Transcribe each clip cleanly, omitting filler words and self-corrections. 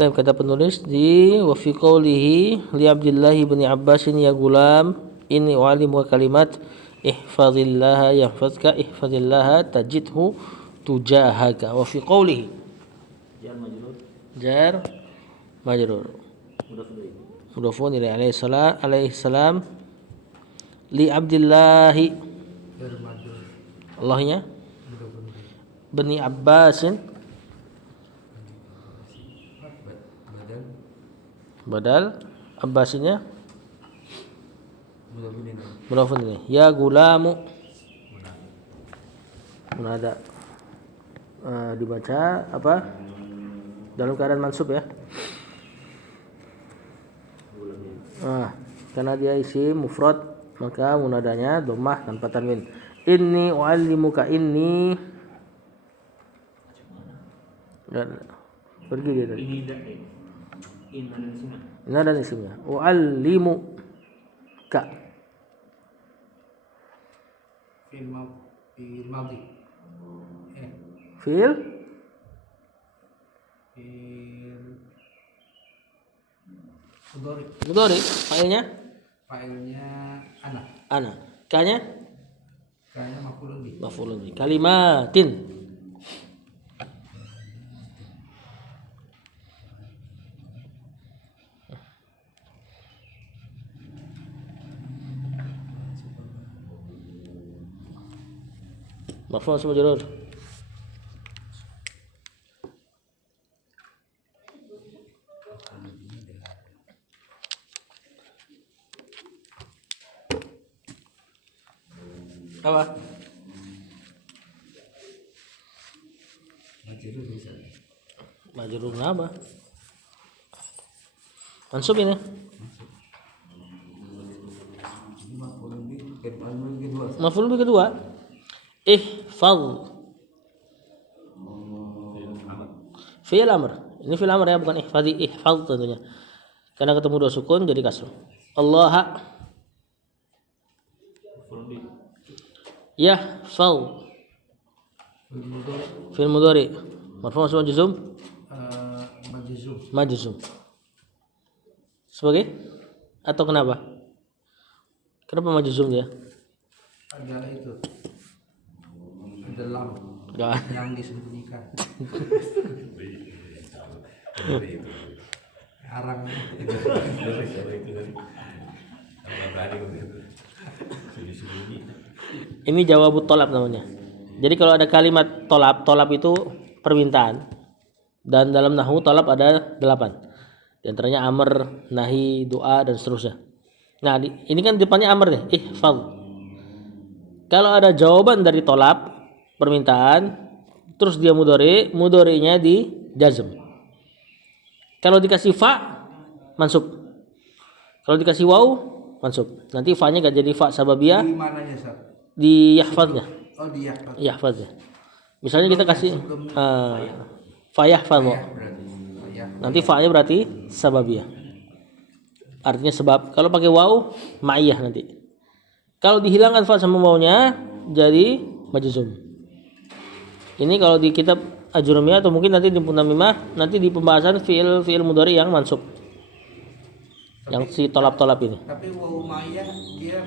Tapi kata penulis di wa fi qoulihi li Abdullah bin Abbas ya gulam inni u'allimu kalimat ihfazillaha yahfazka ihfazillaha tajidhu tujahaka. Wa fi qoulihi jar majrur mudhafun ilaihi alaihi salam li Abdullah Allahnya bin Abbasin badal Abbasinya mudhafun ini ya gulamu munada dibaca apa dalam keadaan mansub ya karena dia isi mufrad maka munadanya dhammah tanpa tanwin inni u'allimuka inni pergi dia tadi Inna dan isimnya. U'allimu ka. Fi'il madhi. Fi'il mudhari. Fa'ilnya? Fa'ilnya ana. Ana. Ka-nya? Ka-nya maf'ulun bih. Maf'ulun bih. Kalimatin. Marfu' sama majrur. Apa? Majrur bisa. Majrur apa? Mansub ini. Maf'ul bih kedua. Ihfaz. Fi'il amr. Ini fi'il amr ya, bukan ihfazi. Ihfaz tentunya. Karena ketemu dua sukun jadi kasrah. Allah yahfaz. Fi'il mudhari. Marfu' sama majzum? Majzum. Sebagai? Atau kenapa? Kenapa majzum dia? Ada itu. Ada lam yang disembunyikan. Arang. Ini jawabut tolab namanya. Jadi kalau ada kalimat tolab itu permintaan. Dan dalam nahwu tolab ada 8. Di antaranya amr, nahi, doa dan seterusnya. Nah, ini kan depannya amr nih, ihfaz. Kalau ada jawaban dari tolab permintaan, terus dia mudhari'nya di jazm. Kalau dikasih fa, mansub. Kalau dikasih waw, mansub. Nanti fa-nya gak jadi fa sababiyah. Di mananya, Sar? Di yahfaznya. Oh, di yahfaz. Yahfaznya. Misalnya kita kasih fa yahfaz. Nanti fa-nya berarti sababiyah. Artinya sebab. Kalau pakai waw, ma'iyah nanti. Kalau dihilangkan fa sama wawnya jadi majzum. Ini kalau di kitab Ajurumiyah atau mungkin nanti di Punamimah nanti di pembahasan fi'il mudhari yang mansub. Yang si tolap-tolap ini. Tapi waw ma'iyah dia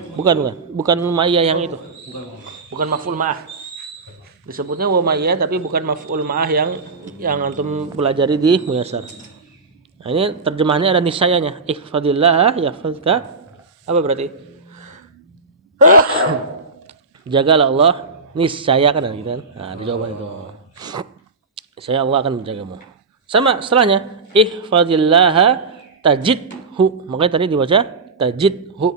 bukan ma'iyah yang itu. Bukan maf'ul ma'ah. Disebutnya waw ma'iyah tapi bukan maf'ul ma'ah yang antum pelajari di Muyassar. Nah, ini terjemahannya ada nisayanya. Ihfadillah yahfazka. Apa berarti? Jagalah Allah, niscaya kan gitu kan. Nah, di jawaban itu. Saya Allah akan menjagamu. Sama setelahnya ihfazillaha tajidhu. Makanya tadi dibaca tajidhu.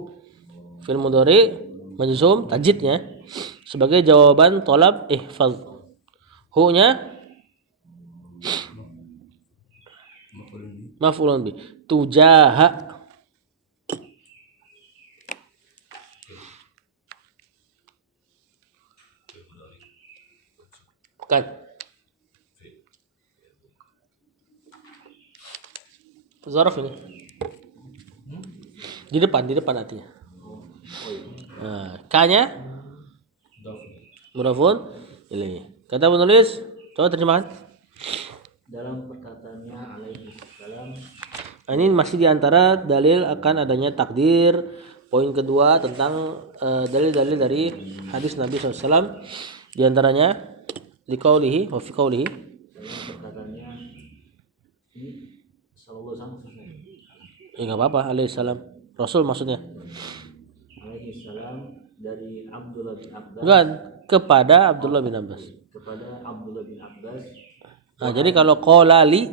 Fi'il mudhari majzum tajidnya sebagai jawaban tolab ihfaz. Hu-nya maf'ulun bi. Tujaha. Bukan. Zaraf ini. Di depan artinya. Nah, K-nya mudhafun ilaihi. Kata penulis, coba terjemahkan. Dalam perkataannya alaihi salam. Nah, ini masih diantara dalil akan adanya takdir. Poin kedua tentang dalil-dalil dari hadis Nabi SAW, diantaranya liqaulihi wa fi qaulihi. Perkataannya ini sallallahu alaihi wasallam. Nggak apa-apa, alaihi salam. Rasul maksudnya. Alaihi salam dari Abdullah bin Abbas. Bukan, kepada Abdullah bin Abbas. Kepada Abdullah bin Abbas. Nah, jadi kalau qala li,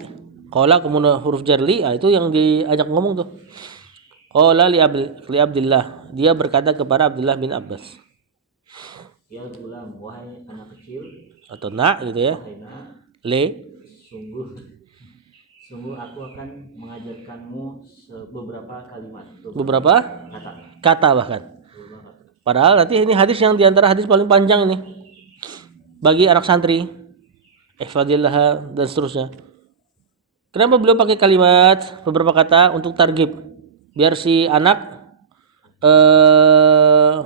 qala kemudian huruf jar li, itu yang diajak ngomong tuh. Qala li Abdillah, dia berkata kepada Abdullah bin Abbas. Ya gulam, wahai anak kecil. Atau na gitu ya. Wahai nak, Le. Sungguh aku akan mengajarkanmu beberapa kalimat. Beberapa kata. kata bahkan. Padahal nanti ini hadis yang diantara hadis paling panjang ini bagi anak santri, ihfadillah dan seterusnya. Kenapa beliau pakai kalimat beberapa kata untuk targib, biar si anak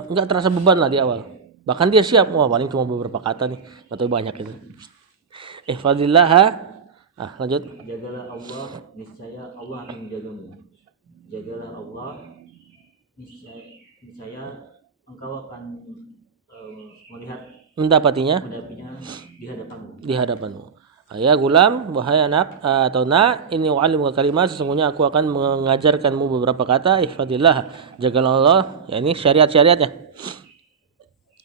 nggak terasa beban lah di awal. Bahkan dia siap, wah paling cuma beberapa kata nih, atau banyak itu. Ihfadillah. Lanjut. Jagalah Allah, niscaya Allah akan menjagamu. Jagalah Allah, niscaya engkau akan mendapatinya di hadapanmu. Ya gulam, wahai anak atau na, ini wa'alimuka kalimat, sesungguhnya aku akan mengajarkanmu beberapa kata. Ihfadillah, jagalah Allah, ya ini syariat-syariatnya.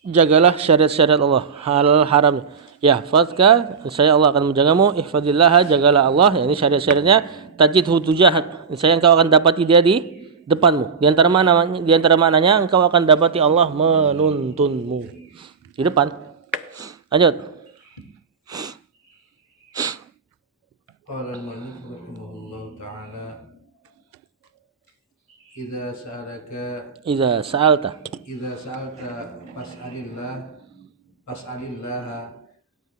Jagalah syariat-syariat Allah, halal haram. Ya, fadka, saya Allah akan menjagamu. Ihfadillah, jagalah Allah, ya ini syariat-syariatnya. Tajidhu tujahak, saya engkau akan dapati dia di depanmu. Di antara maknanya engkau akan dapati Allah menuntunmu di depan. Lanjut. Qala al-mu'allif rahimahullahu ta'ala, idza sa'alta fas'alillah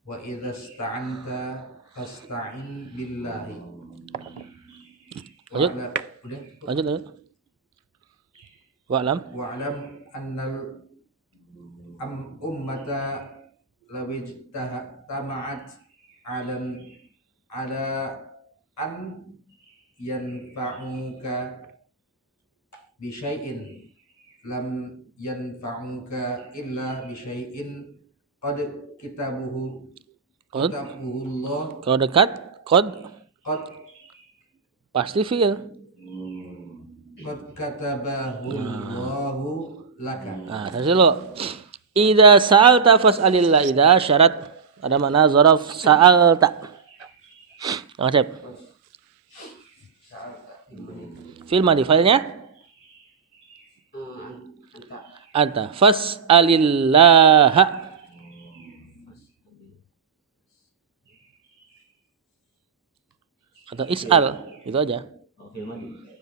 wa idza ista'anta fasta'in billahi. Lanjut. Wa'lam annal ummata law ijtama'at 'ala an yanfa'uka bi syai'in lam yanfa'uka illa bi syai'in qad kitabuhu Allah. Kalau dekat qad pasti fi'il. Qad katabahu Allahu laka. Terus dulu. Idza sa'alta fas'alillah. Idza syarat ada makna zaraf sa'alta. Cep. Fi'il madhi, filenya anta. Fas'alillah. Atau is'al, itu aja.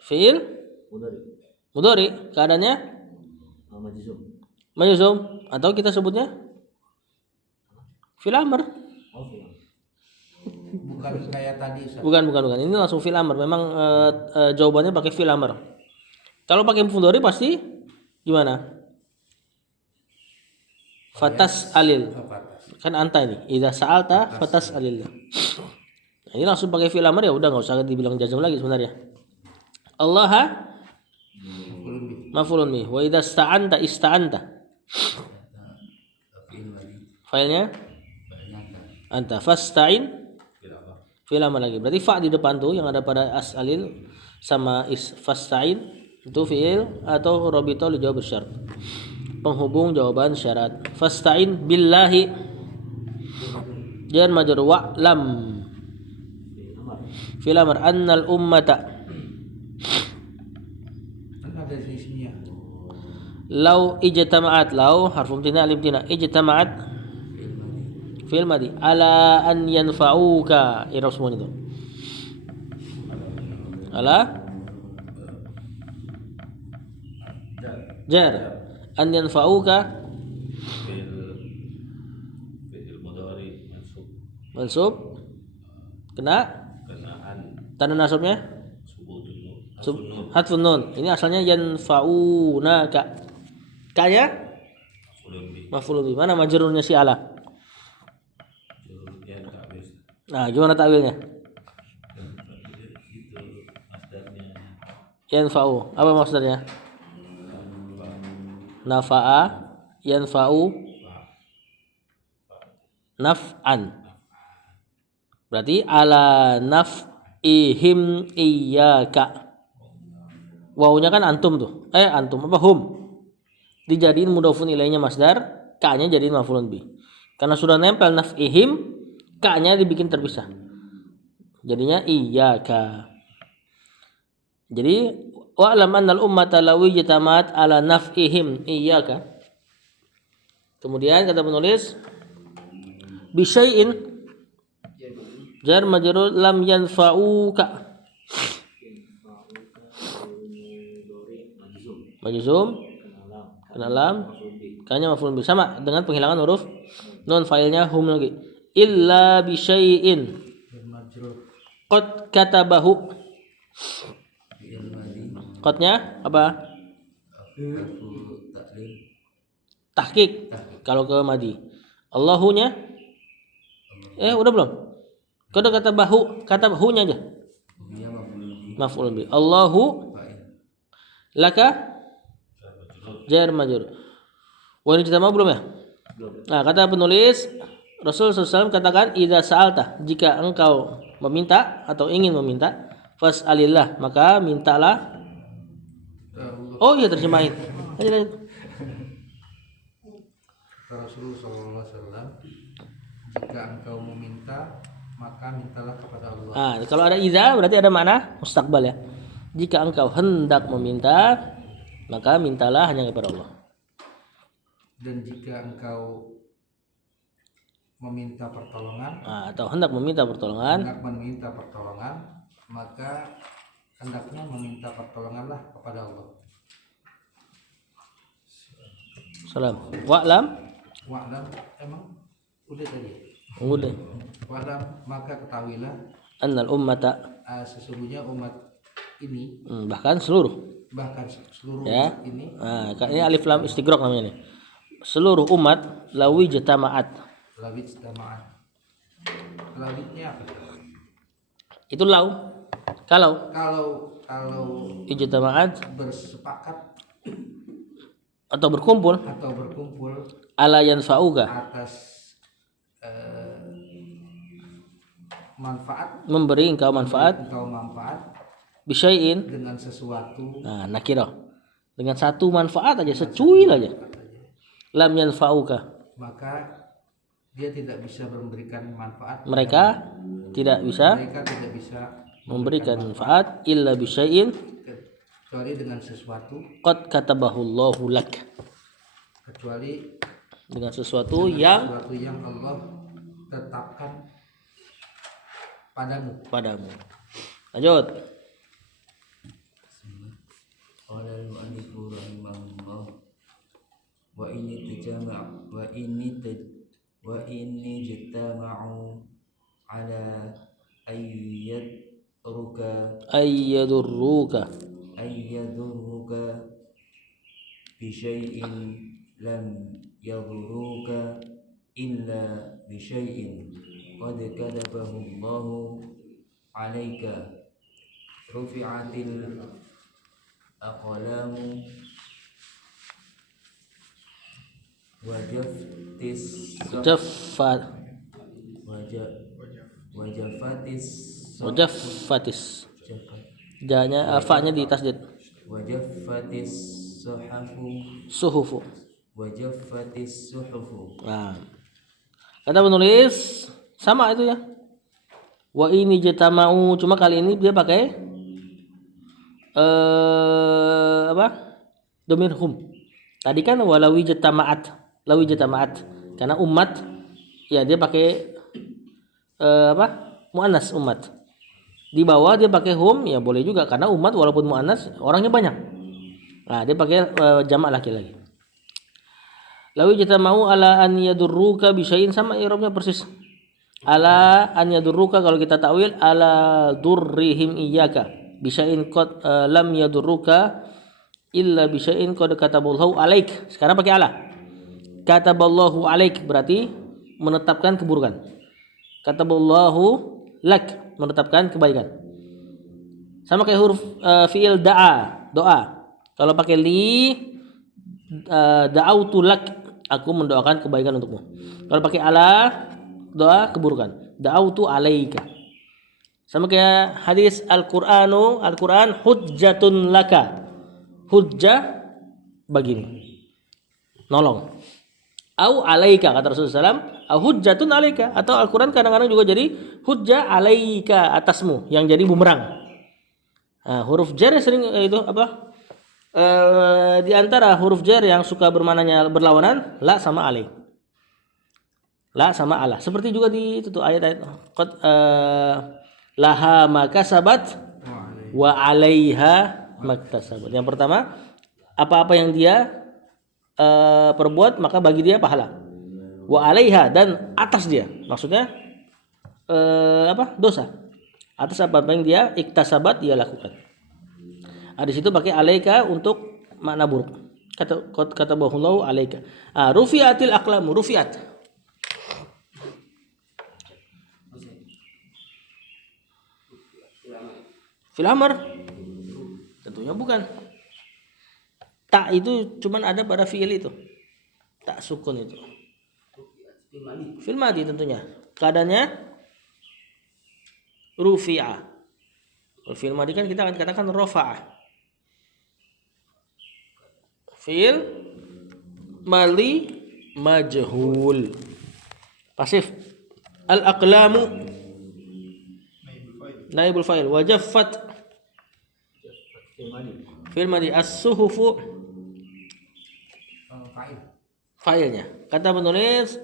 Fi'il mudhari, keadaannya majzum, atau kita sebutnya fi'il amr. Bukan kayak tadi. Bukan. Ini langsung fi'il amr. Memang jawabannya pakai fi'il amr. Kalau pakai mudhari pasti gimana? Fatas alil. Kan anta ini. Idza sa'alta fatas alil. Nah, ini langsung pakai fi'il amr, ya udah enggak usah dibilang jazm lagi sebenarnya. Allah maf'ulun bih. Wa idza ista'anta. Filenya anta. Fasta'in fi'il amr lagi. Berarti fa di depan tuh yang ada pada as'alil sama fasta'in itu fi'il atau rabita li jawab syarat. Penghubung jawaban syarat. Fasta'in billahi jar majrur wa lam fi'il amr annal ummata ada isminya. Lau ijtama'at, lau harfu imtina alif tina, ijtama'at fi'il madhi ala an yanfa'uka, i'rab semua itu. Ala jar an yanfa'uka fi'il mudhari mansub kena tanda nasabnya hatfun nun. Ini asalnya yanfa'unaka, kaya maf'ulun bih. Mana majrurnya si ala? Nah, gimana takwilnya? yanfa'u. Apa maksudnya? Nafa'a yanfa'u naf'an. Berarti ala naf'ihim iyyaka. Wawunya kan antum tuh. Antum apa hum? Dijadiin mudhofun ilaihnya masdar, ka-nya jadiin maf'ulun bih. Karena sudah nempel naf'ihim, ka-nya dibikin terpisah. Jadinya iyyaka. Jadi wa'lam annal ummata law ijtama'at ala naf'ihim iyyaka. Kemudian kata penulis bisyai'in jar majrur lam yanfa'uka. Majzum kena lam kanya maf'ul bih sama dengan penghilangan huruf nun failnya hum lagi. Illa bisyai'in dan majrur qad katabahu. fi'il madhi Qadnya apa? harfu ta'lil Tahqiq kalau ke madi. Allahunya udah belum? Kode kata bahunya aja. dia Maf'ul maf'ul bih bih. Allahu fa'il laka jar majrur. Wa ini kita mau belum ya? belum Nah, kata penulis Rasul SAW katakan idza sa'alta, jika engkau meminta atau ingin meminta, fas'alillah, maka mintalah. Oh iya terjemahin. Lanjut. kata Rasulullah SAW, jika engkau meminta maka mintalah kepada Allah. Nah, kalau ada idza berarti ada makna mustaqbal ya. Jika engkau hendak meminta, maka mintalah hanya kepada Allah. Dan jika engkau meminta pertolongan, Atau hendak meminta pertolongan, maka hendaknya meminta pertolonganlah kepada Allah. salam. Wa'lam, Wa'lam, emang udah tadi. udah. Wa'lam, maka ketahuilah Annal ummata, sesungguhnya umat ini, bahkan seluruh. bahkan seluruh Ya. umat ini, Nah, ini alif lam istighraq namanya nih. Seluruh umat lawi jama'at. lawit sedama'at. Lawitnya apa? Itu lau. Kalau Kalau ijtama'at bersepakat atau berkumpul atau berkumpul ala yanfa'uka, atas manfaat, memberi engkau manfaat engkau manfaat bisyai'in. dengan sesuatu, Nah, nakirah. Dengan satu manfaat aja, secuil aja. Lam yanfa'uka. maka dia tidak bisa memberikan manfaat. Mereka tidak bisa Mereka tidak bisa memberikan manfaat illa bisyai'in kecuali dengan sesuatu, qad katabahu Allahu lak. kecuali Dengan sesuatu yang sesuatu yang Allah tetapkan padamu. Lanjut. qala al-mu'allif rahimahullah wa inni jitama'u ala Ayyadurruka. ayyadurruka bi syai'in lam yadurruka illa bi syai'in qad katabahu Allahu 'alaika rufi'atil aqlamu Jaffat. Wajaffatis. Janya fa-nya di tasdid. wajaffatis Suhufu. suhufu. Nah, kata penulis sama itu ya. Wa ini jatamau, cuma kali ini dia pakai apa? Domir hum. Tadi kan walawi jatama'at, lawi jatama'at. Karena umat ya dia pakai apa? Muannas umat. Di bawah dia pakai hum ya boleh juga karena umat walaupun muannas orangnya banyak. Nah, dia pakai jamak laki-laki. Lawi jatamau ala an yadurruka bi syai'in, sama i'rabnya persis. Ala an yadurruka kalau kita takwil ala durrihim iyyaka bi syai'in qad lam yadurruka illa bi syai'in qad kataballahu alaik. Sekarang pakai ala. Kataballahu alaik berarti menetapkan keburukan. Kataballahu lak menetapkan kebaikan. Sama kayak huruf fiil da'a, doa. Kalau pakai li, da'autu lak, aku mendoakan kebaikan untukmu. Kalau pakai ala, doa keburukan. Da'autu alaika. Sama kayak hadis Al-Quran hujjatun laka. Hujjah bagimu. Nolong. Au alaika kata Rasulullah SAW. Au hujjatun alaika. Atau Al-Quran kadang-kadang juga jadi hujjah alaika atasmu. Yang jadi bumerang. Nah, huruf jar sering itu apa? Di antara huruf jar yang suka bermananya berlawanan la sama alai. La sama ala. Seperti juga di itu tuh ayat-ayat laha makasabat wa 'alaiha maktasabat. Yang pertama, apa-apa yang dia perbuat maka bagi dia pahala. Wa 'alaiha dan atas dia. Maksudnya dosa. Atas apa yang dia iktasabat dia lakukan. Di situ pakai 'alaika untuk makna buruk. Kata bahullahu 'alaika. Rufi'atil aqlamu, rufi'at. Fil amr tentunya bukan. Tak itu cuman ada pada fiil itu. Tak sukun itu. Fil madi tentunya. Keadaannya rufi'a. Kalau fil madi kan kita akan katakan rafa'ah. Fil mali majhul. Pasif. Al-aqlamu naibul fa'il wa jaffat fil madi as-suhufu fa'ilnya. Kata penulis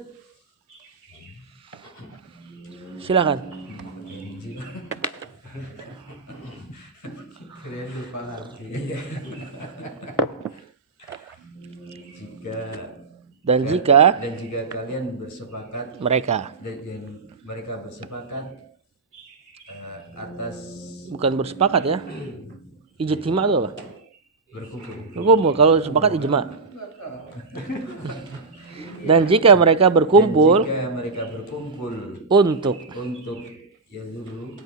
silakan. Kalian lupa lagi. Jika Dan jika kalian bersepakat Mereka dan mereka bersepakat atas bukan bersepakat ya. Ijtima itu apa? berkumpul. Berkumpul. Kalau sepakat ijma. Dan jika mereka berkumpul Jika mereka berkumpul untuk ya dulu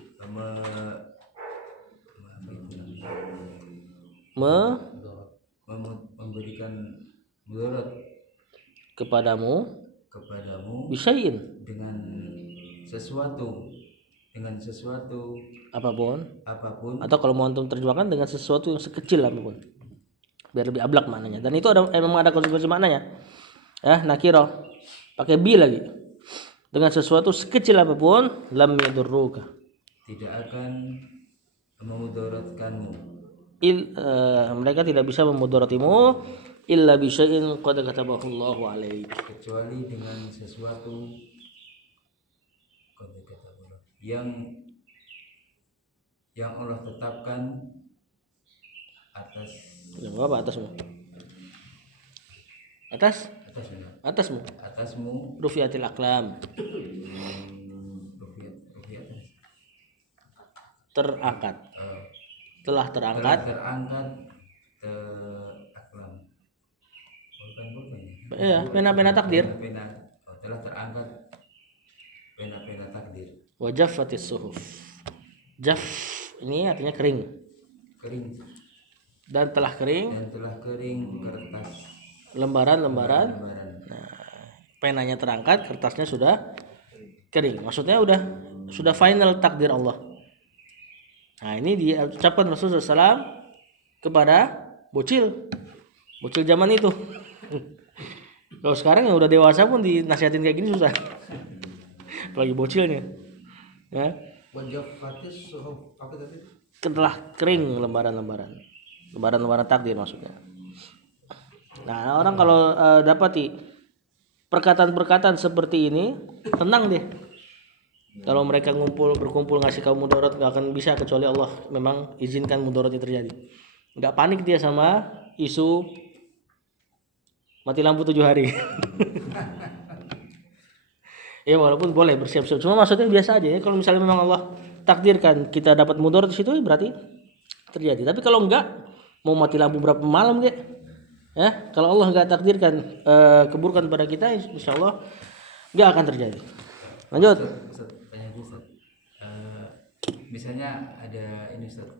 memberikan mudarat kepadamu bisain dengan sesuatu apapun, apapun atau kalau mau antum terjemahkan dengan sesuatu yang sekecil apapun, biar lebih ablak maknanya. Dan itu memang ada konsekuensi maknanya ya. Nakiro pakai bi lagi, dengan sesuatu sekecil apapun lam yadurruka, tidak akan memudaratkanmu, mereka tidak bisa memudaratimu illa bisyai'in qad katabahu Allahu alaik, kecuali dengan sesuatu yang Allah tetapkan yang apa atasmu rufiatil aqlam, terangkat, telah terangkat aklam. Bukan ya, pena-pena takdir. Telah terangkat pena-pena takdir. Wa jaffatis suhuf. Jaff ini artinya kering. Dan telah kering kertas, lembaran. Nah, penanya terangkat, kertasnya sudah kering. Maksudnya sudah final takdir Allah. Nah, ini diucapkan Rasulullah SAW kepada bocil zaman itu. Kalau sekarang yang udah dewasa pun dinasihatin kayak gini susah. Apalagi bocilnya. Ya. Wajafatis suhuf apa tadi? Telah kering lembaran-lembaran takdir maksudnya. Nah, orang kalau dapati perkataan-perkataan seperti ini, tenang deh. Kalau mereka berkumpul ngasih kamu mudarat, nggak akan bisa kecuali Allah memang izinkan mudaratnya terjadi. Nggak panik dia sama isu mati lampu 7 hari. Ya walaupun boleh bersiap-siap, cuma maksudnya biasa aja ya. Kalau misalnya memang Allah takdirkan kita dapat mudarat di situ, berarti terjadi. Tapi kalau enggak, mau mati lampu berapa malam ya, kalau Allah enggak takdirkan keburukan pada kita, insya Allah enggak akan terjadi. Lanjut. Ustaz, misalnya ada ini Ustaz,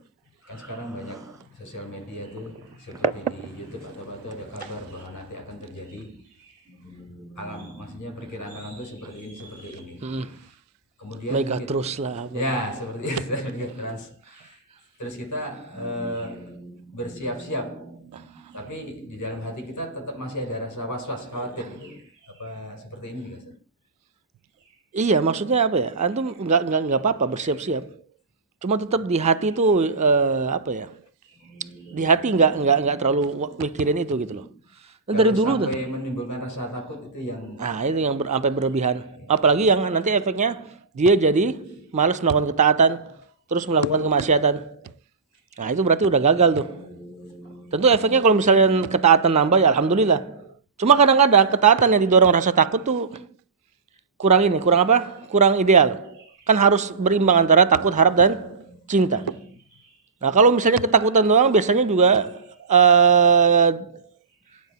Kan sekarang banyak sosial media tuh seperti di YouTube atau apa tuh ada kabar bahwa nanti akan terjadi alam, maksudnya perkiraan alam tuh seperti ini. Kemudian Megatrust lah. ya seperti itu. Terus kita bersiap-siap, tapi di dalam hati kita tetap masih ada rasa was-was, khawatir gitu. Apa seperti ini guys? Iya, maksudnya apa ya? Antum nggak apa-apa bersiap-siap. Cuma tetap di hati tuh apa ya? Di hati nggak terlalu mikirin itu gitu loh. Dan dari dulu tuh. Sampai menimbulkan rasa takut itu yang Itu yang sampai berlebihan. Apalagi yang nanti efeknya dia jadi malas melakukan ketaatan, terus melakukan kemaksiatan. Nah, itu berarti udah gagal tuh. Tentu efeknya kalau misalnya ketaatan nambah ya alhamdulillah. Cuma kadang-kadang ketaatan yang didorong rasa takut tuh kurang apa? Kurang ideal. Kan harus berimbang antara takut, harap dan cinta. Nah, kalau misalnya ketakutan doang biasanya juga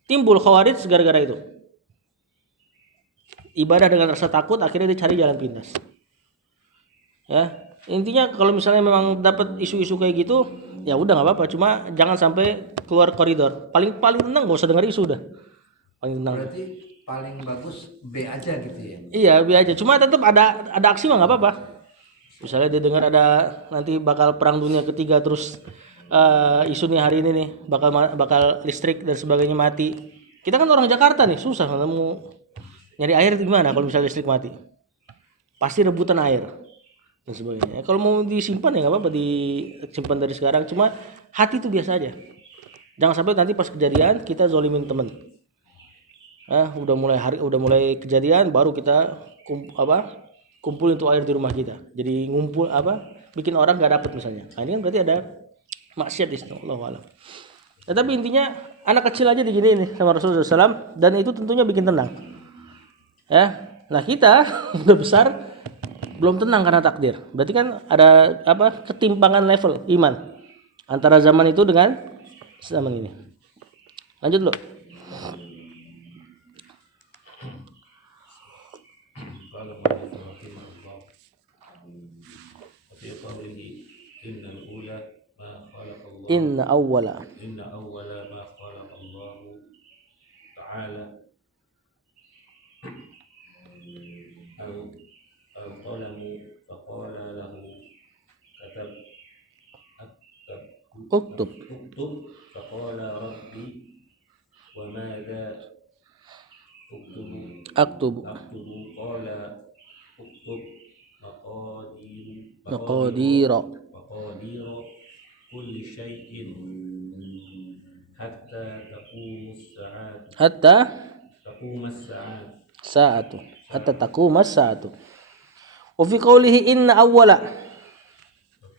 timbul khawarij gara-gara itu. Ibadah dengan rasa takut akhirnya dicari jalan pintas. Ya, intinya kalau misalnya memang dapat isu-isu kayak gitu, ya udah nggak apa-apa. Cuma jangan sampai keluar koridor. Paling tenang, nggak usah dengar isu udah. Paling tenang. Berarti paling bagus B aja gitu ya. Iya, B aja. Cuma tetap ada aksi mah nggak apa-apa. Misalnya dia dengar ada nanti bakal perang dunia ketiga terus isunya hari ini nih bakal listrik dan sebagainya mati. Kita kan orang Jakarta nih, susah mau nyari air gimana kalau misalnya listrik mati. Pasti rebutan air dan sebagainya. Kalau mau disimpan ya nggak apa-apa disimpan dari sekarang. Cuma hati itu biasa aja. Jangan sampai nanti pas kejadian kita zolimin teman. Udah mulai kejadian baru kita kumpulin tuh air di rumah kita. Jadi ngumpul bikin orang nggak dapet misalnya. Nah, ini kan berarti ada maksiat di situ. Allahu a'lam. Nah, tapi intinya anak kecil aja diginiin nih sama Rasulullah SAW dan itu tentunya bikin tenang. Ya, nah kita udah besar belum tenang karena takdir. Berarti kan ada ketimpangan level iman antara zaman itu dengan zaman ini. Lanjut dulu. قال المؤلف رحمه الله وفي قوله إن الأولى ما خلق الله Inna awwala إن أول ما خلق الله تعالى القلم فقال له uktub اكتب فقال ربي وماذا aktubu قال اكتب maqadira مقادير كل شيء حتى hatta تقوم الساعة sa'atu hatta taqumas sa'atu. Wa fi qawlihi inna awwala.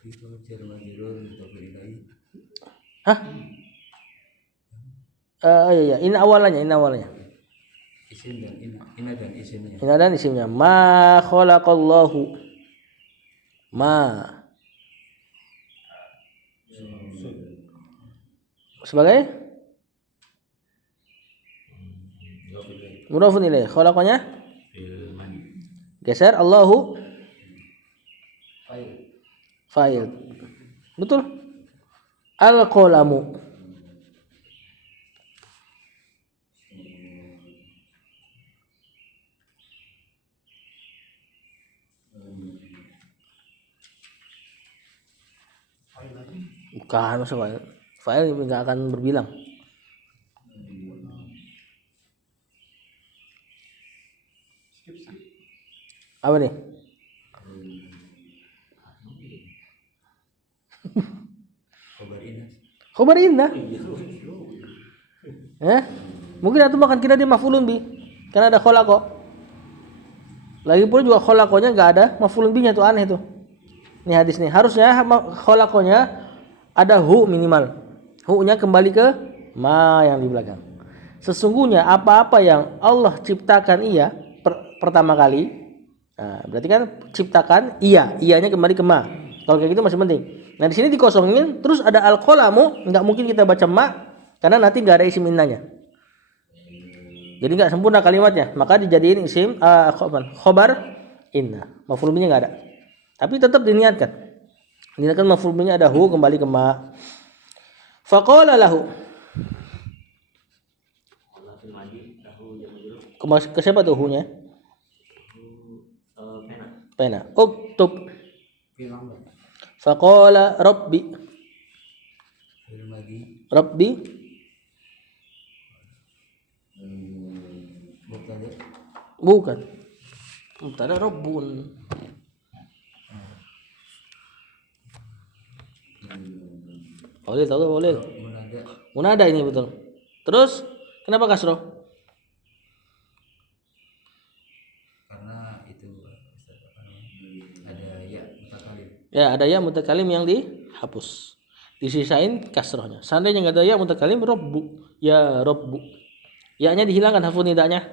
itu Jerman gitu. Iya, inna awalanya. Isim dan ina dan isimnya. Inna dan isimnya. Ma khalaqallahu. Ma. Sebagai mudhafun ilaih. Khalaqanya geser, Allahu fa'il. Betul. Al-qalamu. Bukan, masa fa'il. Fa'il enggak akan berbilang. Apa nih? Khobar indah. Mungkin antum makan kira dia maf'ulun bi. Karena ada khalaqa. Lagi pula juga khalaqonya enggak ada maf'ulun binya tuh, aneh tuh. Ini hadis nih. Harusnya khalaqonya ada hu minimal. Hu-nya kembali ke ma yang di belakang. Sesungguhnya apa-apa yang Allah ciptakan pertama kali. Nah, berarti kan ciptakan iyanya kembali ke ma. Kalau kayak gitu masih penting. Nah, di sini dikosongin terus ada al-qalamu, enggak mungkin kita baca ma karena nanti enggak ada isim innanya. Jadi enggak sempurna kalimatnya, maka dijadiin isim khobar inna. Maf'ul bihnya enggak ada. Tapi tetap diniatkan. Ini kan maf'ul bihnya ada hu, kembali ke ma. Faqala lahu. Allah fil madi lahu ya majrur. Ke siapa tuh hu-nya? Pena. Pena. Uktub. Fi'il amr. Faqala rabbi. Fi'il madhi. Rabbi. Mubtada. Bukan. Mubtada rabbun. Boleh tahu boleh. Munada. Munada ini betul. Terus kenapa kasroh? Karena itu Ustaz, apa namanya? Ada ya mutakalim. Ya, ada ya mutakalim yang dihapus. Disisain kasrohnya. Seandainya nggak ada ya mutakalim robbu. Ya robbu. Ya-nya dihilangkan hafun nidanya.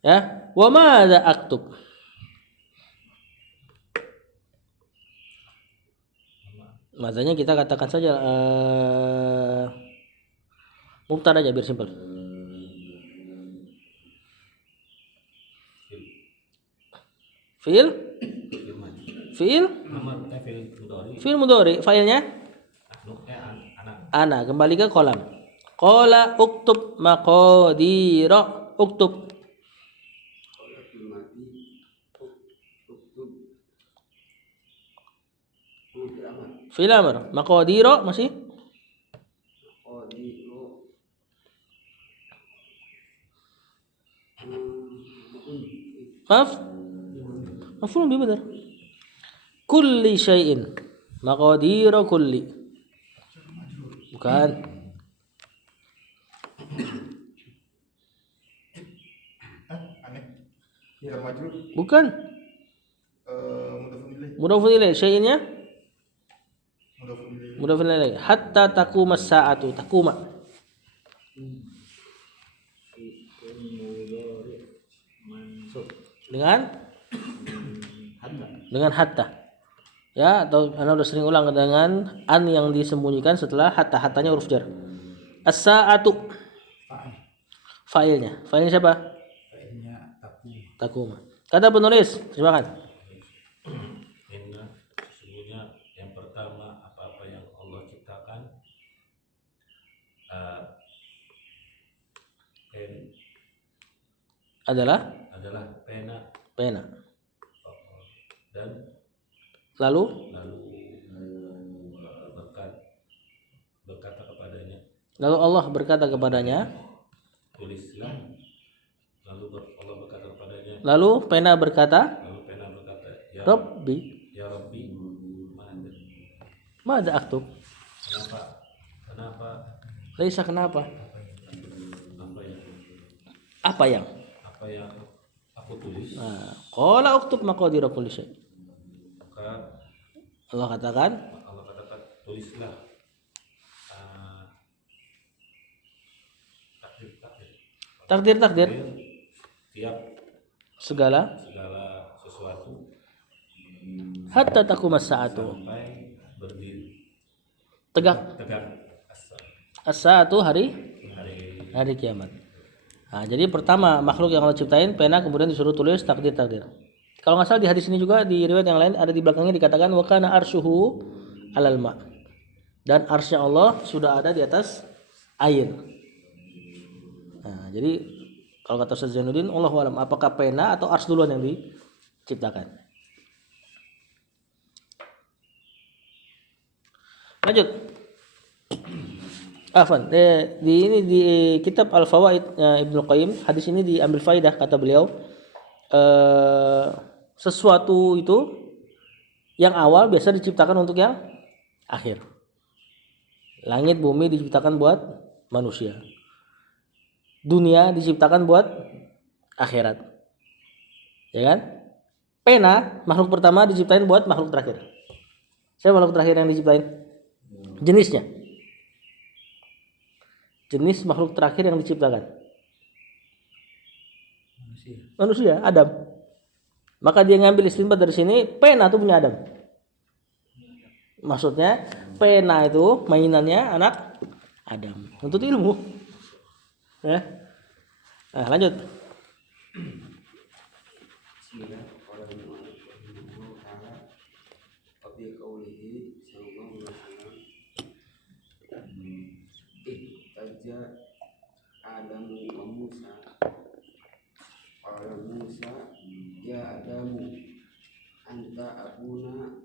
Ya. Wa madza aktub. Mazanya kita katakan saja mubtada aja biar simpel. Fiil? Fiil? Fiil mudhari. Failnya? Ana. Kembali ke kolam. Qala uktub maqadira. Uktub. Fiil amr. Maqadira masih? Maaf. Maf'ul bih benar. Kulli syai'in. Maqadira kulli. Bukan. Aneh. Ya majrur. Bukan. Mudhafun ilaih. Mudhafun ilaih. Syai'innya Mudhafun ilaih. mudhafun ilaih. Hatta taquma sa'atu. Taquma. Dengan hatta. Ya, atau Anda udah sering ulang dengan an yang disembunyikan setelah hatta. Hattanya huruf jar. As-sa'atu. Fa'ilnya. Fa'ilnya siapa? Fa'ilnya takum. Takuma. Kata penulis, terjemahkan. Inna, sesungguhnya yang pertama apa-apa yang Allah ciptakan Adalah pena pena. dan Lalu berkata kepadanya Allah berkata kepadanya. tulislah. Allah berkata kepadanya. Lalu pena berkata, Ya Rabbi, ya Rabbi, madza aktub? Kenapa Laisa kenapa? apa Apa yang? aku tulis? Nah, qala uktub maqadira kulli syai'. Maka Allah katakan, tulislah takdir tiap segala sesuatu hatta taqumas sa'atu. sampai berdiri Tegak as-sa'atu hari kiamat. Nah, jadi pertama makhluk yang Allah ciptain pena, kemudian disuruh tulis takdir. Kalau nggak salah di hadis ini juga di riwayat yang lain ada di belakangnya dikatakan wa kana arsyuhu alal ma. Dan arsy Allah sudah ada di atas air. Nah, jadi kalau kata Ustaz Zainuddin, Allahu a'lam, apakah pena atau ars duluan yang diciptakan? Lanjut. Afan, di kitab Al-Fawaid Ibnu Qayyim, hadis ini diambil faidah, kata beliau, sesuatu itu yang awal biasa diciptakan untuk yang akhir. Langit bumi diciptakan buat manusia. Dunia diciptakan buat akhirat. Ya kan? Pena, makhluk pertama diciptain buat makhluk terakhir. Siapa makhluk terakhir yang diciptain? Jenisnya. Jenis makhluk terakhir yang diciptakan. Manusia, Adam. Maka dia ngambil istinbat dari sini, pena itu punya Adam. Maksudnya, pena itu mainannya anak Adam. Untuk ilmu. Ya. Nah, lanjut. Bismillah. Qala Ibnu Qayyim ta'ala wa bi qawlihi Musa. Qala Musa ya Adamu anta abuna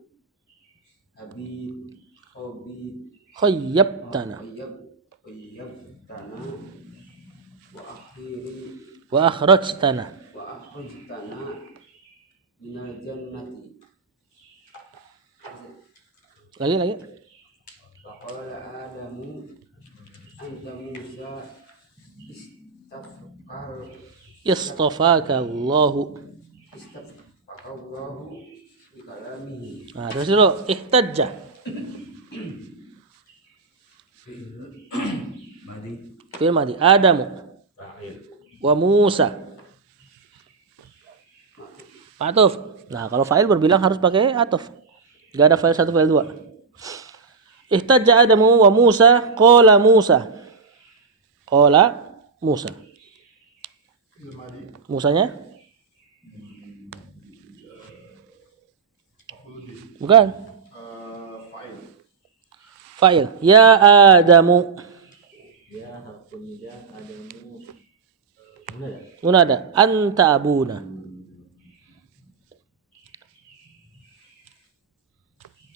habib khabib Khayyabtana qayyabtana wa wa akhrajtana. akhrajtana minal jannati. Lagi. Faqala Adamu anta Musa istafaqal Istafaka Allahu. istafaqallahu bi kalamihi. Nah, terus dulu ihtajja. Madi. Fi'il madi. Adamu wa Musa. Atuf. Nah, kalau fa'il berbilang harus pakai atuf. Gak ada fa'il 1 fa'il 2. Ihtajja Adamu wa Musa qala Musa. Qala Musa. Fi'il madi. Musanya? Maf'ul bih. Bukan. Fa'il. Fa'il. Ya Adamu. Ya hakun ya adamu. Munada. Anta abuna.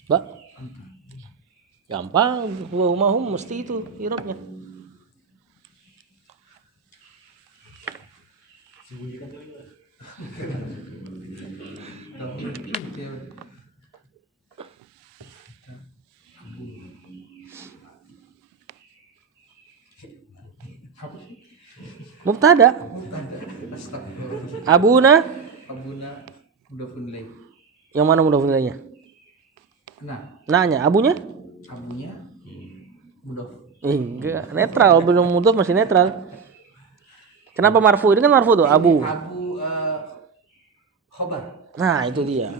Ba? Gampang. Huwa humahum mesti itu irobnya. Mubtada. Astagfirullah. Abuna. Abuna mudafun ilaih. Yang mana mudhaf ilaihnya? Nah, Nanya, abunya? abunya mudaf. Enggak, netral, belum mudhaf masih netral. Kenapa marfu? Ini kan marfu tuh, abu. Abu khobar. Nah, itu dia.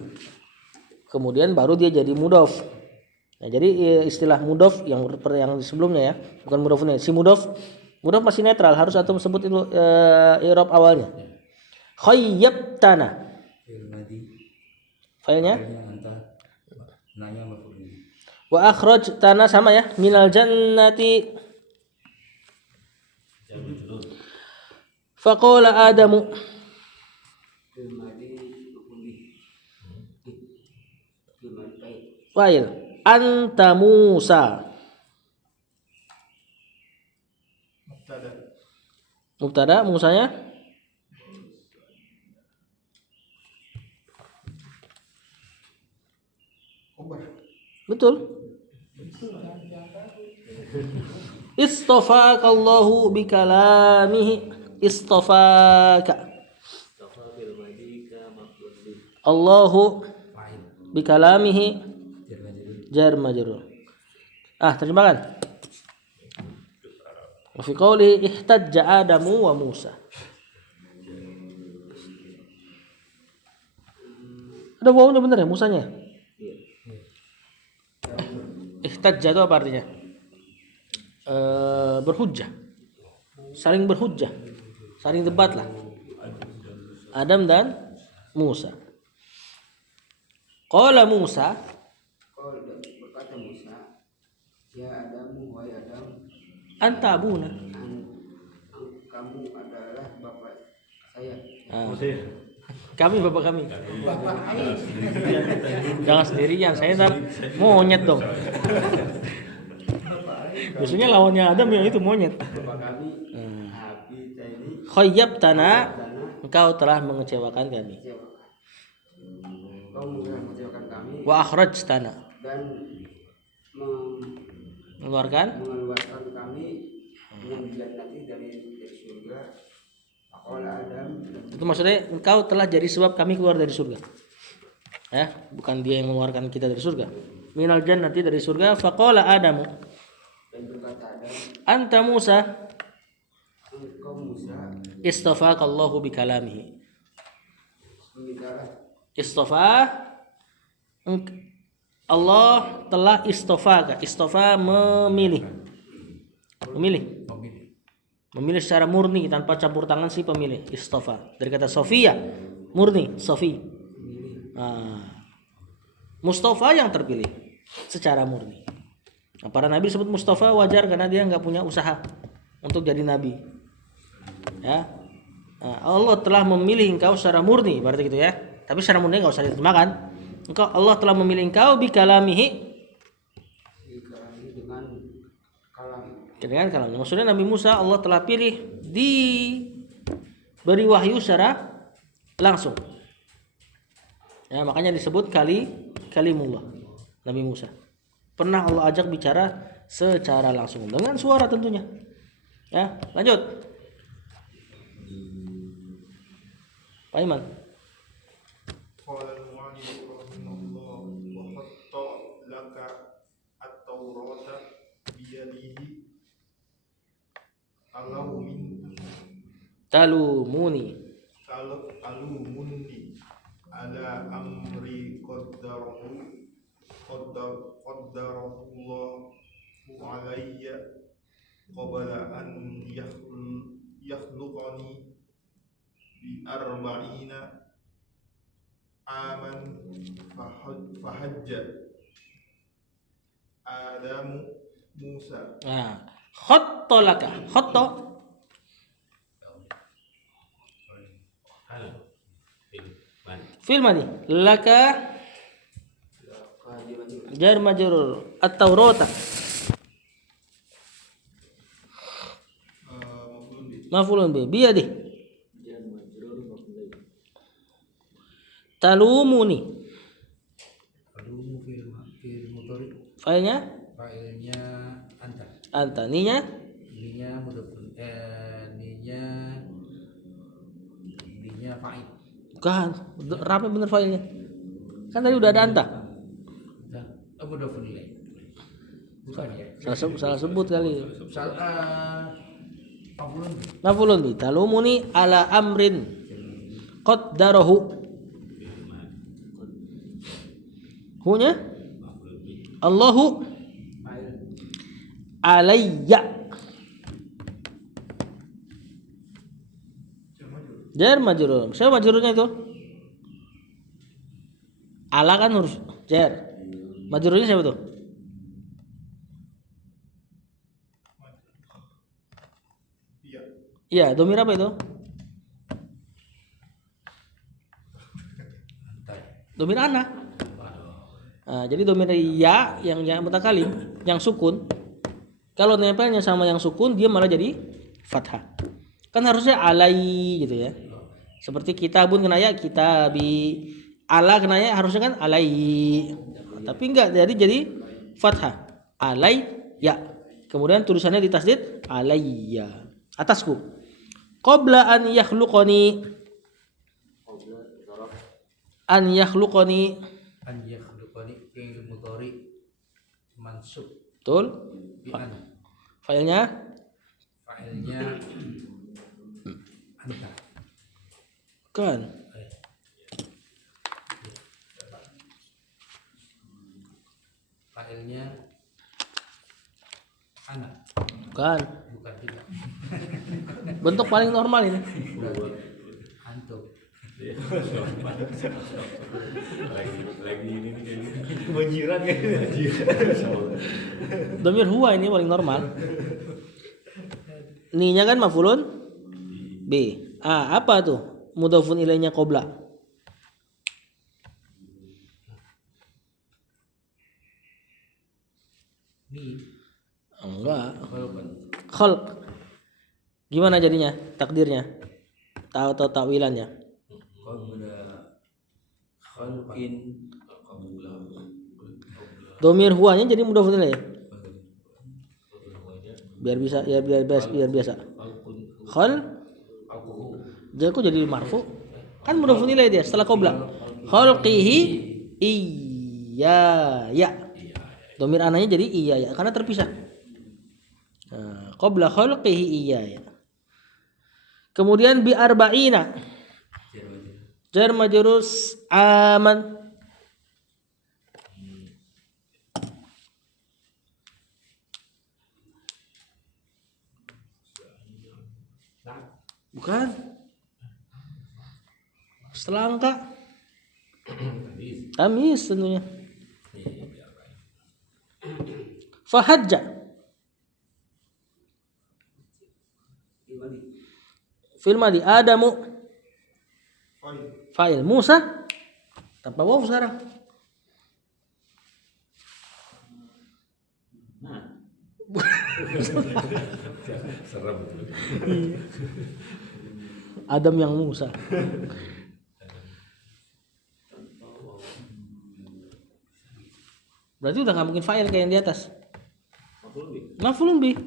Kemudian baru dia jadi mudhaf. Nah, jadi istilah mudhaf yang sebelumnya ya, bukan mudhafun ilaih. Si mudhaf masih netral, harus atau sebut itu i'rab awalnya. Khayyabtana. Fi'il madi. Failnya Anta. Nanya maf'ul bih. wa akhrajtana sama ya, minal jannati. Faqala Adamu. Fi'il madi maf'ul bih. Fi'il madi baik. Fa'il. Anta Musa. Mubtada. Mubtada, Musanya Khobar. betul. Istafakallahu bikalamihi. Istafaka. Safa bil madi ka maf'ul bih. Allahu Fa'il. bikalamihi Jar majrur. jar majrur. Terjemahkan. Wa fi qawli ihtajja Adamu wa Musa. Ada wawunya bener ya, Musanya? Ihtajja itu apa artinya? Berhujjah. Saling berhujjah. Saling debat lah. Adam dan Musa. Qala Musa. Qala berkata Musa, ya Adamu wa ya Adam, Anta abuna. kamu adalah bapak saya. Kami bapak kami. Jangan sendirian, saya ntar monyet dong. Biasanya lawannya Adam yang itu monyet. Bapak kami Abi tadi Khayyabtana, engkau telah mengecewakan kami. kau mengecewakan kami Wa akhrajtana, dan mengeluarkan. mengeluarkan kami dengan jannati dari surga. Faqala Adam, Itu maksudnya engkau telah jadi sebab kami keluar dari surga. Ya, bukan dia yang mengeluarkan kita dari surga. Minal jannati dari surga. Faqala Adamu, dan berkata Adam, anta Musa, engkau Musa, istafakallahu bikalamihi. memintalah Istafa, Allah telah istofaka. Istofa memilih. Memilih secara murni tanpa campur tangan si pemilih. Istofa dari kata Sofia, murni, Sofi. Mustafa yang terpilih secara murni. Nah, para nabi disebut Mustafa wajar karena dia nggak punya usaha untuk jadi nabi. Ya. Nah, Allah telah memilih engkau secara murni, berarti gitu ya. Tapi secara murni enggak usah diterjemahkan. Engkau Allah telah memilih engkau bi kalamihi, dengan kalam. dengan kalamnya. Maksudnya Nabi Musa Allah telah pilih diberi wahyu secara langsung. Ya, makanya disebut kalimullah Nabi Musa. Pernah Allah ajak bicara secara langsung dengan suara tentunya. Ya, lanjut. Pak Iman. Qala al-mu'allif rahimahullah wa khatta laka at-taurata biyadihi alau min Talumuni. alumunni ala amri qaddarahullahu alayya qabla an yakhluqani bi arba'ina aman fahajja Adamu Musa. Nah, khatta laka. Khatta fil madi. Laka jar majrur at-taurata. Maf'ulun bi biyadi. Talumuni. Adumu fil mudhari. Failnya Fa'ilnya anta. anta. Ninya Ininya mudhafun ininya fa'il. bukan. Rapi bener failnya. Kan tadi udah ada anta. Nah, mudhafun ilaih. Bukan ya? Salah sebut kali. Maf'ulun bi. Maf'ulun bi. Talumuni ala amrin qaddarahu. Hunya Allahu alayya. Jar majrur. Siapa majrurnya itu? Ala kan huruf jar. Majrurnya siapa tuh? Iya. Iya, domir apa itu? Domir ana. Nah, jadi domir ya yang mutakalim, yang sukun. Kalau nempelnya sama yang sukun dia malah jadi fathah. Kan harusnya alai gitu ya. Seperti kitabun kena ya kitabi. Ala kena ya harusnya kan alai. Tapi enggak, jadi fathah. Alai ya. Kemudian tulisannya ditasdid alayya. Atasku. Qabla an yakhluqani. An yakhluqani. An yakhluqani fi'il mudhari mansub Betul? bi an. Filenya Fa'ilnya anta. kan. Fa'ilnya ana. Bukan. Bukan juga. Bentuk paling normal ini. Berarti antum. lagi ini nih kayak gini. Kebanjiran kan? Domir huwa ini paling normal. Ninya kan mafulun B. Apa tuh? Mudhafun ilainya qabla. Ni Enggak. walaupun Khalq. Gimana jadinya? Takdirnya? Tahu takwilannya? qabla khalqin Domir huwanya jadi mudhafun ilaih. Biar bisa ya biar biasa. Khal jadi kok jadi marfu? Kan mudhafun ilaih dia setelah qabla. Khalqihi iya ya. Domir ananya jadi iya ya karena terpisah. Nah, qabla khalqihi iya ya. Kemudian bi arba'ina. Jar majrus aman. Bukan. Setelah angka. Tamis tentunya. Fahajja. Fil madi Adamu Fa'il. fa'il. Musa tanpa waw sekarang. Serem. Adam yang Musa. Berarti udah nggak mungkin fa'il kayak yang di atas. Maf'ulun bih.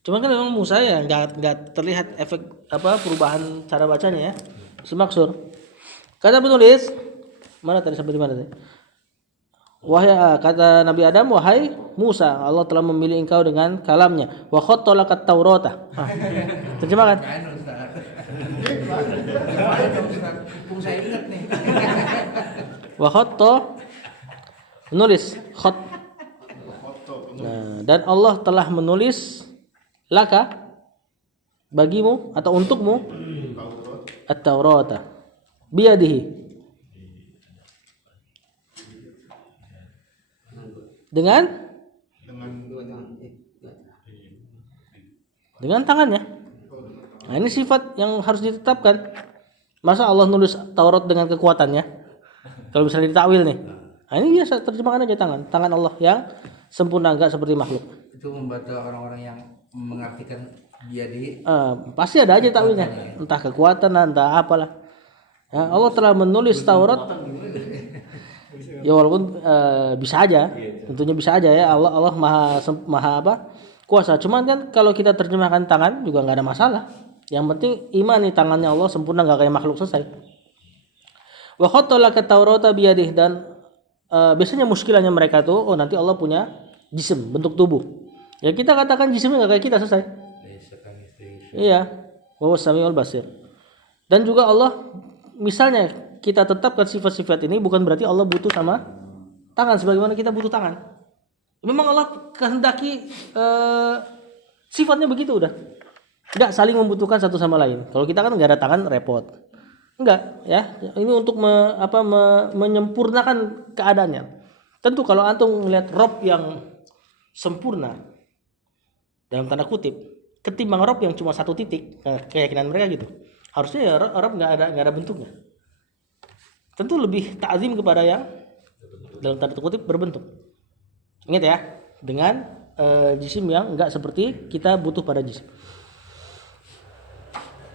Cuma kan memang Musa ya nggak terlihat efek apa perubahan cara bacanya ya. Semaksur. Kata penulis, mana tadi sampai di mana tadi? Wahai kata Nabi Adam, wahai Musa, Allah telah memilih engkau dengan kalamnya. Wa khattalakat Taurata. Terjemahkan. Kan Ustaz. Terjemahin dong Ustaz. Mumpung saya ingat nih. Wa khatta menulis khat. Foto. Nah, dan Allah telah menulis laka bagimu atau untukmu Taurat. at-Taurata biyadihi dengan Dengan tangannya. Nah, ini sifat yang harus ditetapkan. Masa Allah nulis Taurat dengan kekuatannya? Kalau misalnya ditakwil nih. Nah, ini biasa terjemahkan aja tangan Allah yang sempurna, enggak seperti makhluk. Itu membantu orang-orang yang mengartikan dia di Pasti ada aja takwilnya, entah kekuatan, entah apalah. Ya, Allah telah menulis Taurat. Ya walaupun bisa aja, tentunya bisa aja ya. Allah maha apa? Kuasa. Cuman kan kalau kita terjemahkan tangan juga nggak ada masalah. Yang penting iman nih tangannya Allah sempurna, nggak kayak makhluk, selesai. Wa khattalaka Taurata biyadih, dan biasanya muskilahnya mereka tuh, oh nanti Allah punya jisim, bentuk tubuh. Ya kita katakan jisimnya nggak kayak kita, selesai. Iya, wa samiul basir. Dan juga Allah, misalnya kita tetapkan sifat-sifat ini bukan berarti Allah butuh sama tangan sebagaimana kita butuh tangan. Memang Allah kehendaki sifatnya begitu udah. Enggak saling membutuhkan satu sama lain. Kalau kita kan nggak ada tangan repot. Enggak, ya. Ini untuk menyempurnakan keadaannya. Tentu kalau antum melihat Rob yang sempurna dalam tanda kutip, ketimbang Rob yang cuma satu titik, keyakinan mereka gitu. Harusnya ya Rob nggak ada bentuknya. Tentu lebih ta'zim kepada yang dalam tanda kutip berbentuk. Ingat ya, dengan jisim yang enggak seperti kita butuh pada jisim.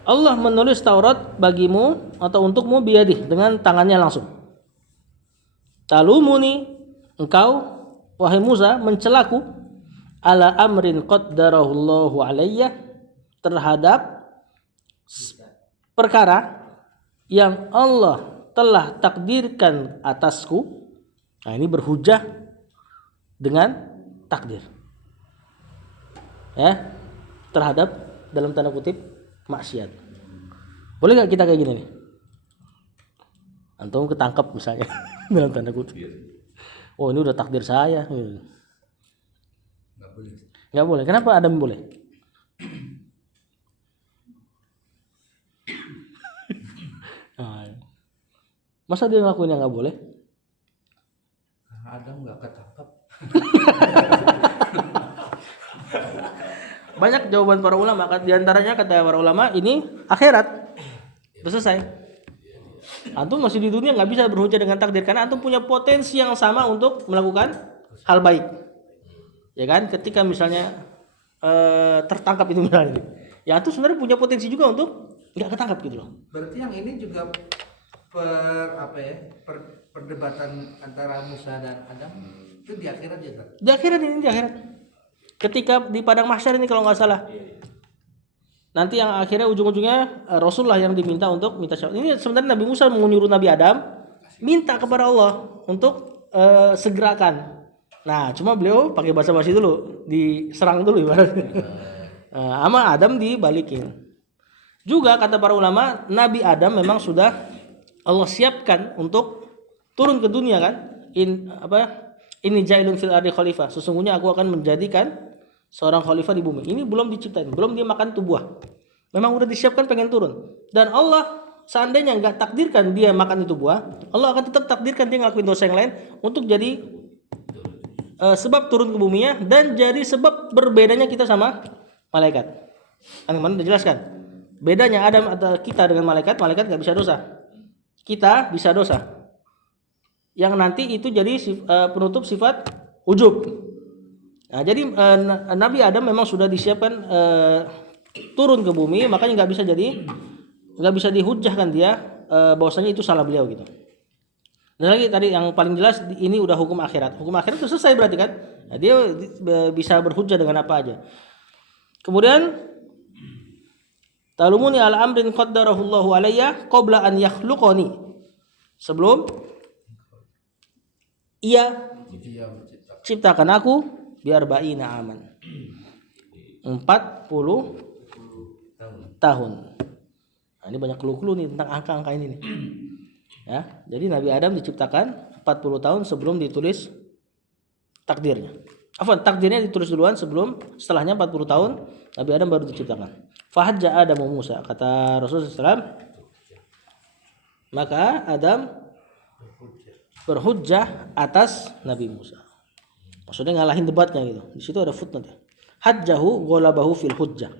Allah menulis Taurat bagimu atau untukmu biyadih, dengan tangannya langsung. Talumuni, engkau wahai Musa mencelaku ala amrin qaddarahullahu alayya, terhadap perkara yang Allah telah takdirkan atasku. Nah, ini berhujah dengan takdir. Ya, terhadap dalam tanda kutip maksiat. Boleh nggak kita kayak gini nih? Antum ketangkep misalnya dalam tanda kutip. Oh, ini udah takdir saya. nggak boleh. Nggak boleh. Kenapa Adam boleh? Masa dia ngelakuin yang nggak boleh? Adam nggak ketangkap. Banyak jawaban para ulama. Di antaranya kata para ulama ini akhirat. Udah selesai. Antum masih di dunia nggak bisa berhujah dengan takdir karena antum punya potensi yang sama untuk melakukan hal baik. Ya kan? Ketika misalnya tertangkap itu misalnya, ya antum sebenarnya punya potensi juga untuk nggak ketangkap gitu loh. Berarti yang ini juga perdebatan antara Musa dan Adam itu di akhirat ya, Pak? Di akhirat. Ketika di padang mahsyar ini kalau nggak salah. Nanti yang akhirnya ujung-ujungnya Rasulullah yang diminta untuk minta syafaat. Ini sebenarnya Nabi Musa menyuruh Nabi Adam minta kepada Allah untuk segerakan. Nah, cuma beliau pakai bahasa basi dulu, diserang dulu ibaratnya. Sama Adam dibalikin. Juga kata para ulama, Nabi Adam memang sudah Allah siapkan untuk turun ke dunia kan? Ini jailun fil ardi khalifah. Sesungguhnya aku akan menjadikan seorang khalifah di bumi. Ini belum diciptain, belum dia makan tuh buah. Memang udah disiapkan pengen turun. Dan Allah seandainya nggak takdirkan dia makan itu buah, Allah akan tetap takdirkan dia ngelakuin dosa yang lain untuk jadi sebab turun ke buminya dan jadi sebab berbedanya kita sama malaikat. Kan kemarin udah jelaskan. Bedanya Adam atau kita dengan malaikat nggak bisa dosa. Kita bisa dosa. Yang nanti itu jadi penutup sifat ujub. Nah, jadi Nabi Adam memang sudah disiapkan turun ke bumi, makanya nggak bisa dihujahkan dia bahwasanya itu salah beliau gitu. Dan lagi tadi yang paling jelas ini udah hukum akhirat. Hukum akhirat itu selesai berarti kan? Nah, dia bisa berhujah dengan apa aja. Kemudian talumuni ala amrin qaddarahullahu alayya qabla an yakhluqani. Sebelum ia ciptakan aku biar ba'ina aman. 40 tahun. Nah, ini banyak clue-clue nih tentang angka-angka ini nih. Ya, jadi Nabi Adam diciptakan 40 tahun sebelum ditulis takdirnya. Takdirnya ditulis duluan setelahnya 40 tahun Nabi Adam baru diciptakan. Fahajja Adamu Musa, kata Rasulullah SAW, maka Adam berhujjah atas Nabi Musa. Maksudnya ngalahin debatnya gitu. Di situ ada footnote ya. Hajjahu ghalabahu fil hujjah.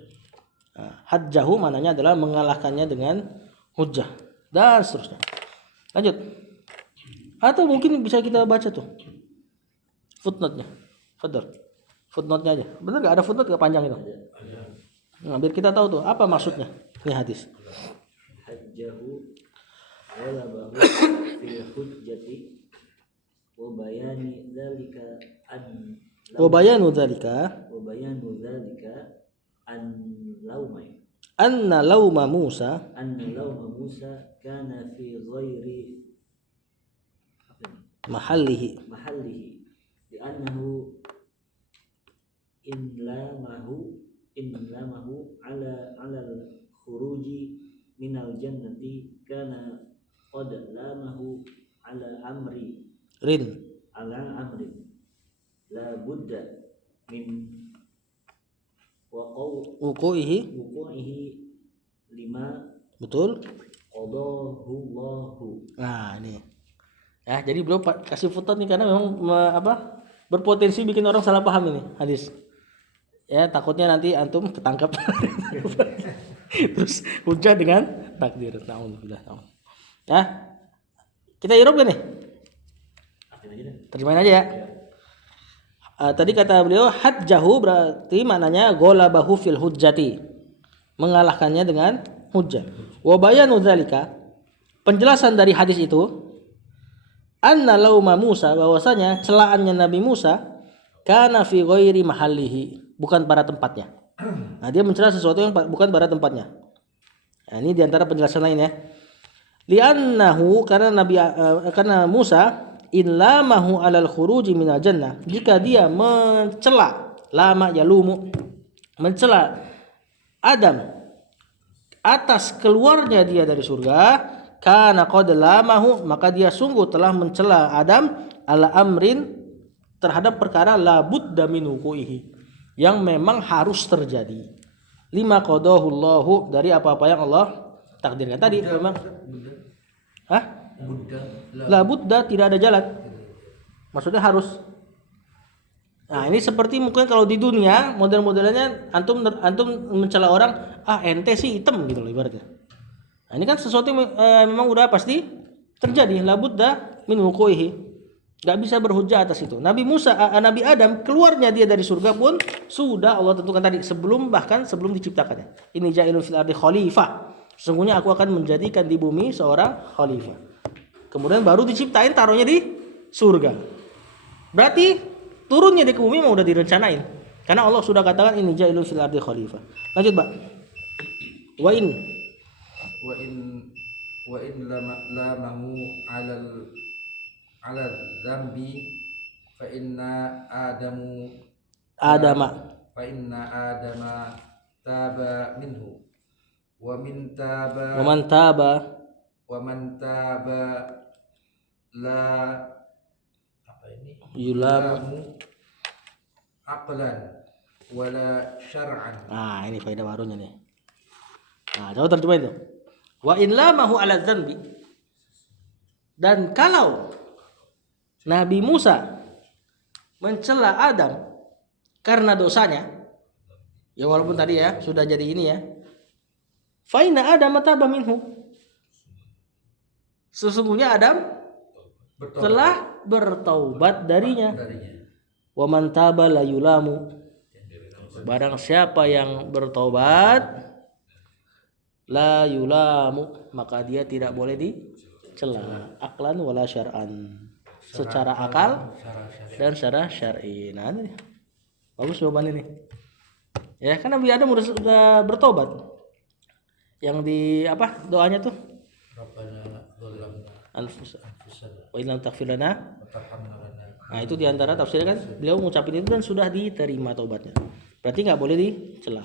Hajjahu maknanya adalah mengalahkannya dengan hujjah dan seterusnya. Lanjut. Atau mungkin bisa kita baca tuh footnote-nya. Footnote-nya aja. Benar enggak ada footnote enggak panjang itu? Nah, biar kita tahu tuh apa maksudnya ini hadis. Hajjahu ghalabahu fil hujjati wa bayani dzalika an laumai anna lauma Musa kana fi ghairi mahallihi li'annahu inlamahu ala al-khuruji minal jannati kana qad lamahu ala amrin la budda min wuqu'ihi lima betul. qadahullahu. Nah, ini. Ya, jadi beliau kasih footnote nih karena memang berpotensi bikin orang salah paham ini hadis. Ya, takutnya nanti antum ketangkap. Terus hujah dengan takdir. Alhamdulillah. Ya. Kita irob kan nih? Terjemahin aja ya. Tadi kata beliau hajjahu berarti maknanya ghalabahu fil hujjati. Mengalahkannya dengan hujjah. Wa bayanu dzalika, penjelasan dari hadis itu, anna lauma Musa, bahwasanya celaannya Nabi Musa kana fi ghairi mahallihi, bukan pada tempatnya. Nah, dia mencela sesuatu yang bukan pada tempatnya. Nah, ini diantara penjelasan lain ya. Li'annahu karena Musa in lamahu alal khuruji minal jannah, jika dia mencela lama yalumu mencela Adam atas keluarnya dia dari surga, kana qad lamahu, maka dia sungguh telah mencela Adam ala amrin terhadap perkara la budda min wuqu'ihi, yang memang harus terjadi. Lima qadahullahu, dari apa-apa yang Allah takdirkan tadi. Memang la budda, tidak ada jalan. Maksudnya harus. Nah, ini seperti mungkin kalau di dunia model-modelnya antum mencela orang, ente sih hitam gitu loh ibaratnya. Nah, ini kan sesuatu yang memang udah pasti terjadi, la budda min wuqu'ihi. Enggak bisa berhujjah atas itu. Nabi Adam keluarnya dia dari surga pun sudah Allah tentukan tadi sebelum diciptakannya. Ini ja'ilun fil ardi khalifah. Sesungguhnya aku akan menjadikan di bumi seorang khalifah. Kemudian baru diciptain, taruhnya di surga. Berarti turunnya di bumi memang udah direncanain. Karena Allah sudah katakan ini ja'ilun fil ardi khalifah. Lanjut, Pak. Wa in lamahu ala dzambi fa inna adama taba minhu wa man taba la yulamu aqlan wala syar'an. Nah, ini faedah barunya nih. Nah, coba terjemah itu. Wa in lamahu ala dzambi, dan kalau Nabi Musa mencela Adam karena dosanya, ya walaupun tadi ya sudah jadi ini ya, Fa inna Adam taba minhu. Sesungguhnya Adam telah bertaubat darinya. Wa man taba la yulamu. Barang siapa yang bertaubat la yulamu, maka dia tidak boleh dicela aklan wala syar'an, secara akal dan secara syar'i. Nah, ini bagus jawaban ini. Ya, kan Nabi Adam sudah bertobat. Yang di apa doanya tuh? Rabbana dzalamna Anfusana anfusana wa illam taghfir lana. wa tarhamna lana. Nah, itu diantara tafsirnya kan beliau mengucapin itu dan sudah diterima taubatnya. Berarti nggak boleh dicela.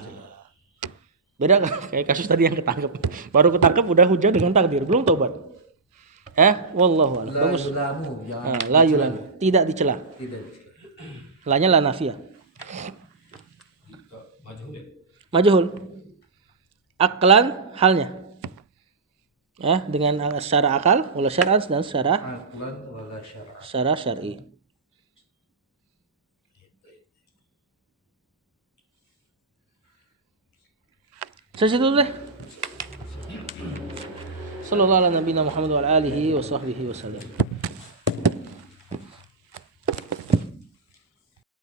Beda kan kayak kasus tadi yang ketangkep. Baru ketangkep udah hujan dengan takdir, belum taubat. Wallahu a'lam. La Bagus. yulamu, jangan La yulamu, tidak dicela. tidak. Lanya la nafiyah. Majhul ya. Majhul. Aklan halnya. Ya, dengan secara akal, wala syar'an dan secara Aqlan wala syar'an. syar'i. Saya situ deh. Sallallahu ala nabiyina Muhammad wa ala alihi wa sahbihi wasallam.